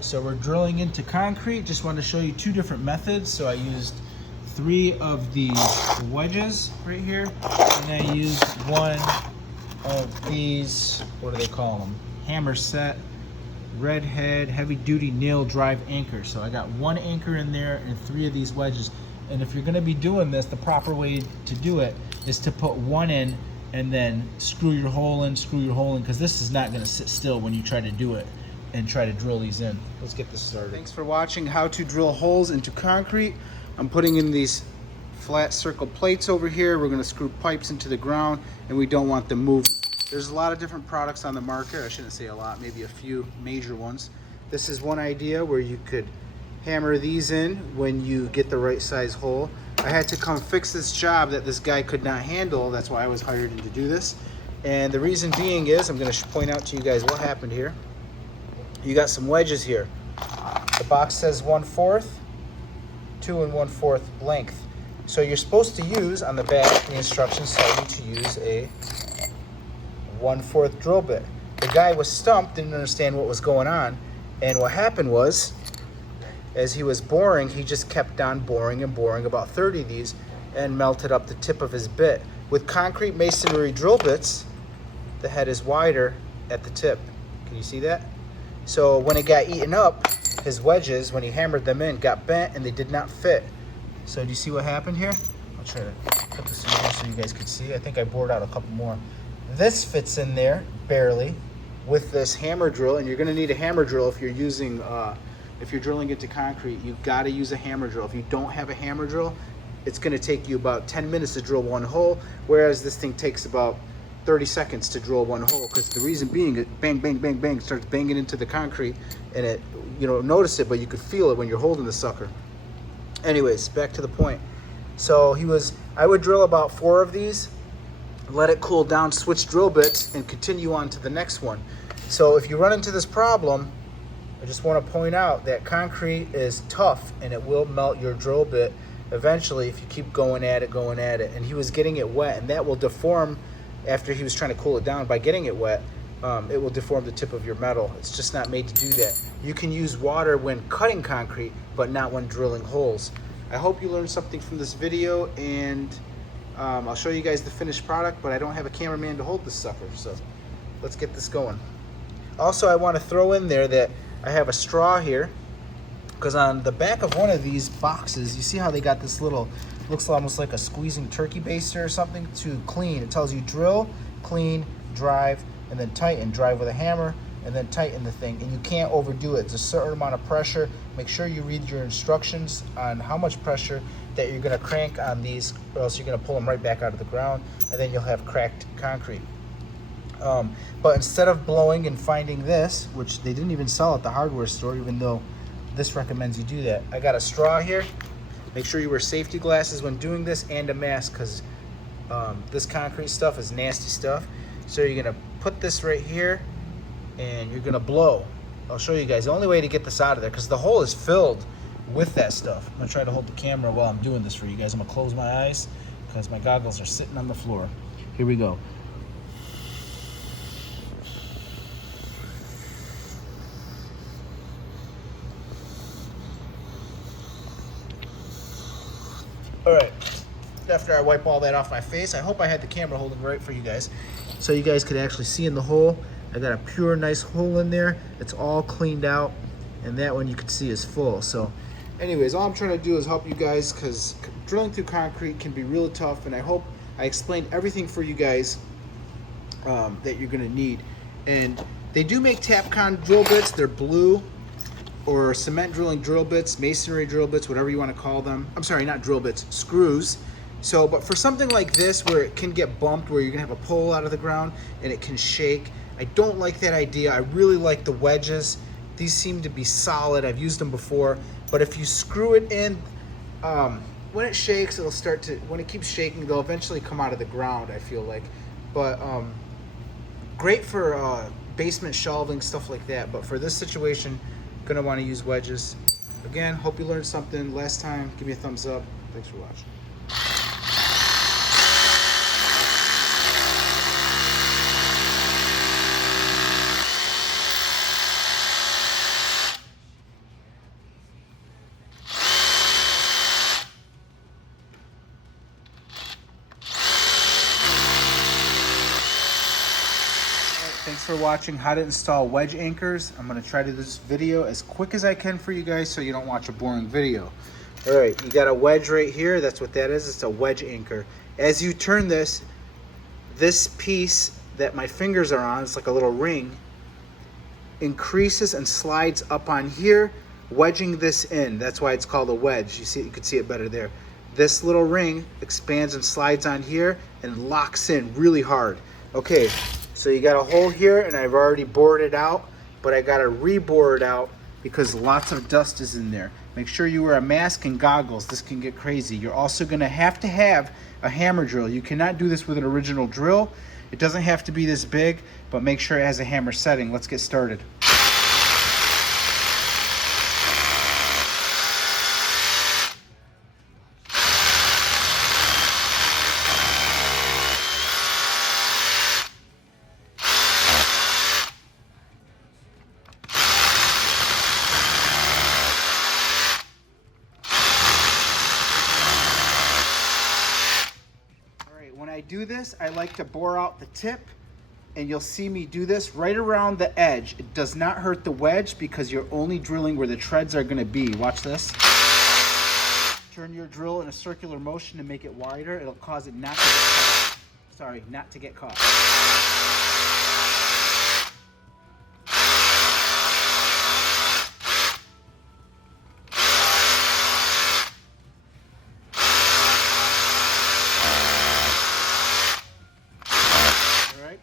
So we're drilling into concrete. Just want to show you two different methods. So I used 3 of these wedges right here, and I used 1 of these, what do they call them? Hammer set, red head, heavy duty nail drive anchor. So I got 1 anchor in there and 3 of these wedges. And if you're gonna be doing this, the proper way to do it is to put 1 in and then screw your hole in, because this is not gonna sit still when you try to do it and try to drill these in. Let's get this started. Thanks for watching how to drill holes into concrete. I'm putting in these flat circle plates over here. We're gonna screw pipes into the ground, and we don't want them moving. There's a lot of different products on the market. I shouldn't say a lot, maybe a few major ones. This is one idea where you could hammer these in when you get the right size hole. I had to come fix this job that this guy could not handle. That's why I was hired in to do this. And the reason being is, I'm gonna point out to you guys what happened here. You got some wedges here. The box says 1/4, 2 1/4 length. So you're supposed to use, on the back, the instructions tell you to use a 1/4 drill bit. The guy was stumped, didn't understand what was going on, and what happened was, as he was boring, he just kept on boring and boring, about 30 of these, and melted up the tip of his bit. With concrete masonry drill bits, the head is wider at the tip. Can you see that? So when it got eaten up, his wedges, when he hammered them in, got bent and they did not fit. So do you see what happened here? I'll try to put this in here so you guys can see. I think I bored out a couple more. This fits in there, barely, with this hammer drill, and you're gonna need a hammer drill if you're using, if you're drilling into concrete. You've gotta use a hammer drill. If you don't have a hammer drill, it's gonna take you about 10 minutes to drill 1 hole, whereas this thing takes about 30 seconds to drill 1 hole, because the reason being, it bang, bang, bang, bang, starts banging into the concrete, and it, you don't notice it, but you could feel it when you're holding the sucker. Anyways, back to the point. So I would drill about 4 of these, let it cool down, switch drill bits, and continue on to the next one. So if you run into this problem, I just want to point out that concrete is tough and it will melt your drill bit eventually if you keep going at it. And he was getting it wet, and that will deform after he was trying to cool it down. By getting it wet, it will deform the tip of your metal. It's just not made to do that. You can use water when cutting concrete, but not when drilling holes. I hope you learned something from this video, and I'll show you guys the finished product, but I don't have a cameraman to hold this sucker, so let's get this going. Also, I want to throw in there that I have a straw here, because on the back of one of these boxes, you see how they got this little, looks almost like a squeezing turkey baster or something, to clean. It tells you drill, clean, drive, and then tighten. Drive with a hammer, and then tighten the thing. And you can't overdo it. It's a certain amount of pressure. Make sure you read your instructions on how much pressure that you're gonna crank on these, or else you're gonna pull them right back out of the ground, and then you'll have cracked concrete. But instead of blowing and finding this, which they didn't even sell at the hardware store, even though this recommends you do that, I got a straw here. Make sure you wear safety glasses when doing this, and a mask, because this concrete stuff is nasty stuff. So you're gonna put this right here, and you're gonna blow. I'll show you guys the only way to get this out of there, because the hole is filled with that stuff. I'm gonna try to hold the camera while I'm doing this for you guys. I'm gonna close my eyes because my goggles are sitting on the floor. Here we go. All right, after I wipe all that off my face, I hope I had the camera holding right for you guys, so you guys could actually see in the hole. I got a pure, nice hole in there. It's all cleaned out, and that one you can see is full. So anyways, all I'm trying to do is help you guys, because drilling through concrete can be really tough, and I hope I explained everything for you guys that you're gonna need. And they do make Tapcon drill bits. They're blue, or cement drilling drill bits, masonry drill bits, whatever you want to call them. I'm sorry, not drill bits, screws. So, but for something like this where it can get bumped, where you're gonna have a pole out of the ground and it can shake, I don't like that idea. I really like the wedges. These seem to be solid. I've used them before, but if you screw it in, when it shakes, it'll start to, when it keeps shaking, they'll eventually come out of the ground, I feel like. But great for basement shelving, stuff like that. But for this situation, gonna want to use wedges. Again, hope you learned something. Last time, give me a thumbs up. Thanks for watching. for watching how to install wedge anchors. I'm gonna try to do this video as quick as I can for you guys so you don't watch a boring video. All right, you got a wedge right here. That's what that is. It's a wedge anchor. As you turn this piece that my fingers are on, it's like a little ring, increases and slides up on here, wedging this in. That's why it's called a wedge. You see, you can see it better there. This little ring expands and slides on here and locks in really hard. Okay, so you got a hole here, and I've already bored it out, but I gotta re-bore it out because lots of dust is in there. Make sure you wear a mask and goggles. This can get crazy. You're also gonna have to have a hammer drill. You cannot do this with an original drill. It doesn't have to be this big, but make sure it has a hammer setting. Let's get started. When I do this, I like to bore out the tip, and you'll see me do this right around the edge. It does not hurt the wedge because you're only drilling where the treads are gonna be. Watch this. Turn your drill in a circular motion to make it wider. It'll cause it not to get caught. Sorry, not to get caught.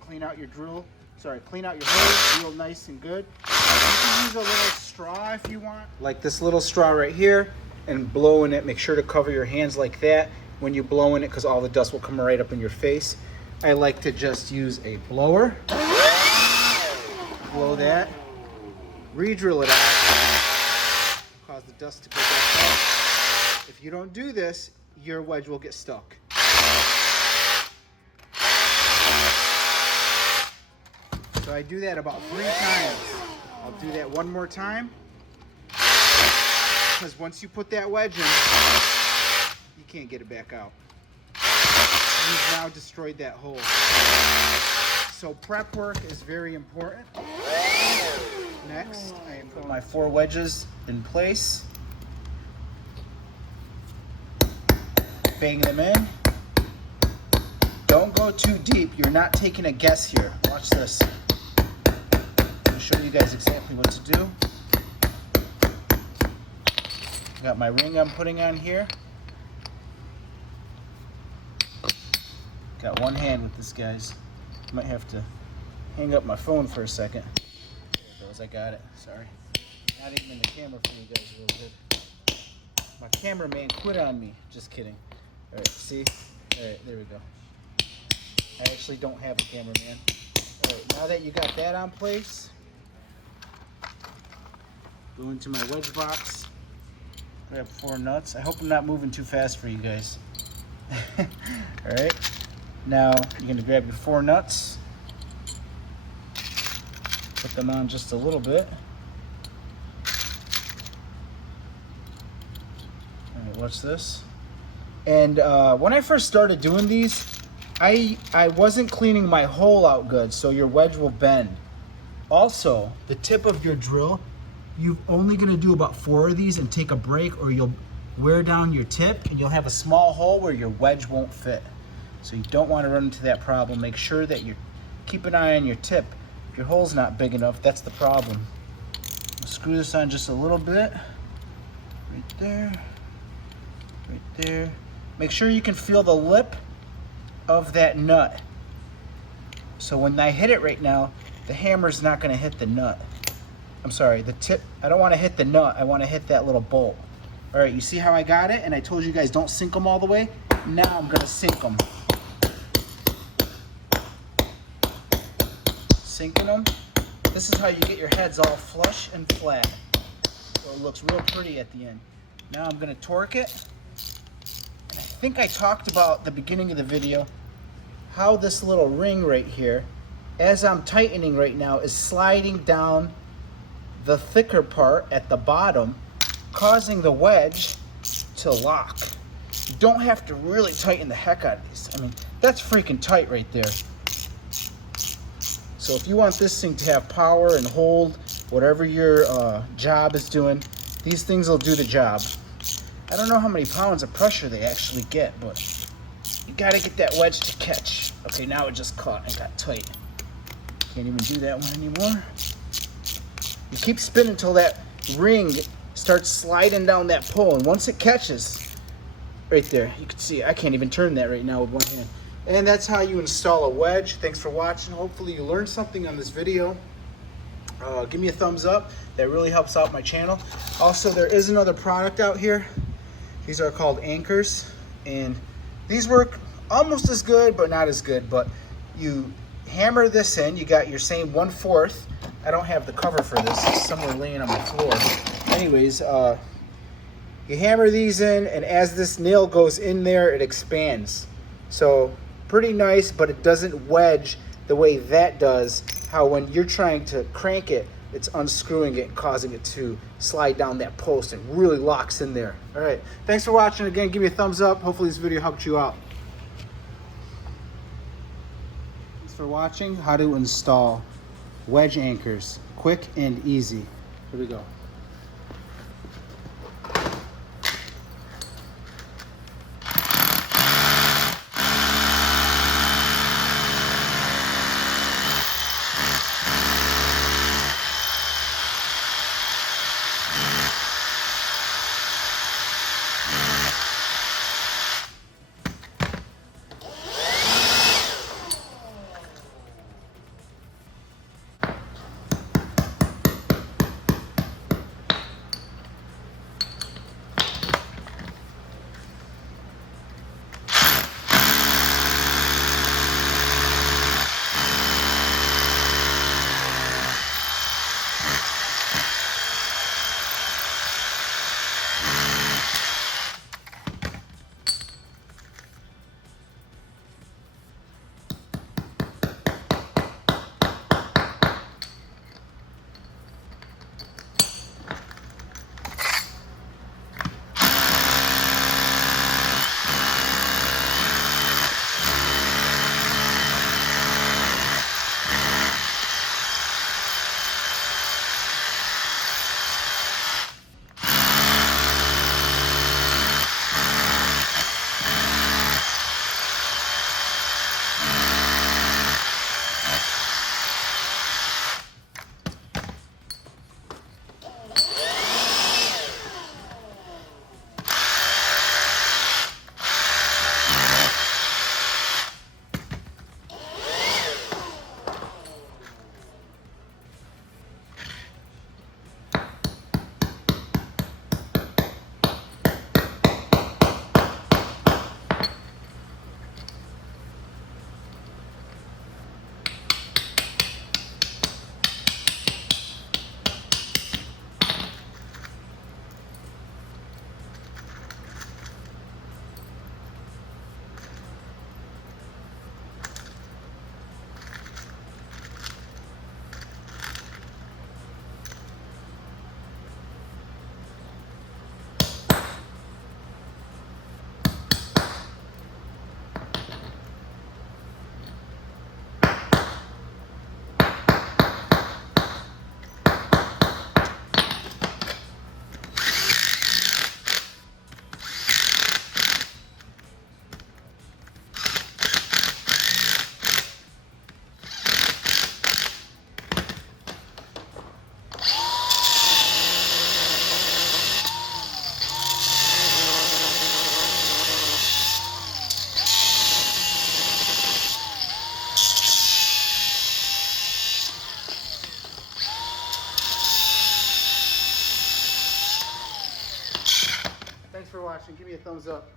Clean out your drill. Sorry, clean out your hose real nice and good. You can use a little straw if you want. Like this little straw right here, and blow in it. Make sure to cover your hands like that when you blow in it because all the dust will come right up in your face. I like to just use a blower. Blow that. Re-drill it out. Cause the dust to go back out. If you don't do this, your wedge will get stuck. So I do that about 3 times. I'll do that one more time. Because once you put that wedge in, you can't get it back out. You've now destroyed that hole. So prep work is very important. Next, I am putting my 4 wedges in place. Bang them in. Don't go too deep. You're not taking a guess here. Watch this. Show you guys exactly what to do. Got my ring I'm putting on here. Got one hand with this, guys. Might have to hang up my phone for a second. There it goes, I got it. Sorry. Not even in the camera for you guys real good. My cameraman quit on me. Just kidding. Alright, see? Alright, there we go. I actually don't have a cameraman. Alright, now that you got that on place, go into my wedge box, grab 4 nuts. I hope I'm not moving too fast for you guys. All right, now you're gonna grab your 4 nuts, put them on just a little bit. All right, watch this. And when I first started doing these, I wasn't cleaning my hole out good, so your wedge will bend. Also, the tip of your drill, you're only gonna do about 4 of these and take a break, or you'll wear down your tip and you'll have a small hole where your wedge won't fit. So you don't wanna run into that problem. Make sure that you keep an eye on your tip. If your hole's not big enough, that's the problem. I'll screw this on just a little bit. Right there, right there. Make sure you can feel the lip of that nut. So when I hit it right now, the hammer's not gonna hit the nut. I'm sorry, the tip. I don't want to hit the nut. I want to hit that little bolt. All right, you see how I got it? And I told you guys don't sink them all the way. Now I'm going to sink them. Sinking them. This is how you get your heads all flush and flat. So it looks real pretty at the end. Now I'm going to torque it. And I think I talked about at the beginning of the video how this little ring right here, as I'm tightening right now, is sliding down the thicker part at the bottom, causing the wedge to lock. You don't have to really tighten the heck out of these. I mean, that's freaking tight right there. So if you want this thing to have power and hold whatever your job is doing, these things will do the job. I don't know how many pounds of pressure they actually get, but you gotta get that wedge to catch. Okay, now it just caught and got tight. Can't even do that one anymore. You keep spinning until that ring starts sliding down that pole, and once it catches, right there, you can see I can't even turn that right now with one hand. And that's how you install a wedge. Thanks for watching. Hopefully you learned something on this video. Give me a thumbs up. That really helps out my channel. Also, there is another product out here. These are called anchors, and these work almost as good, but not as good. But you hammer this in. You got your same 1/4. I don't have the cover for this. It's somewhere laying on my floor. Anyways, you hammer these in, and as this nail goes in there, it expands. So pretty nice, but it doesn't wedge the way that does. How when you're trying to crank it, it's unscrewing it and causing it to slide down that post and really locks in there. All right, thanks for watching. Again, give me a thumbs up. Hopefully this video helped you out. Thanks for watching how to install wedge anchors. Quick and easy. Here we go. Thanks for watching. Give me a thumbs up.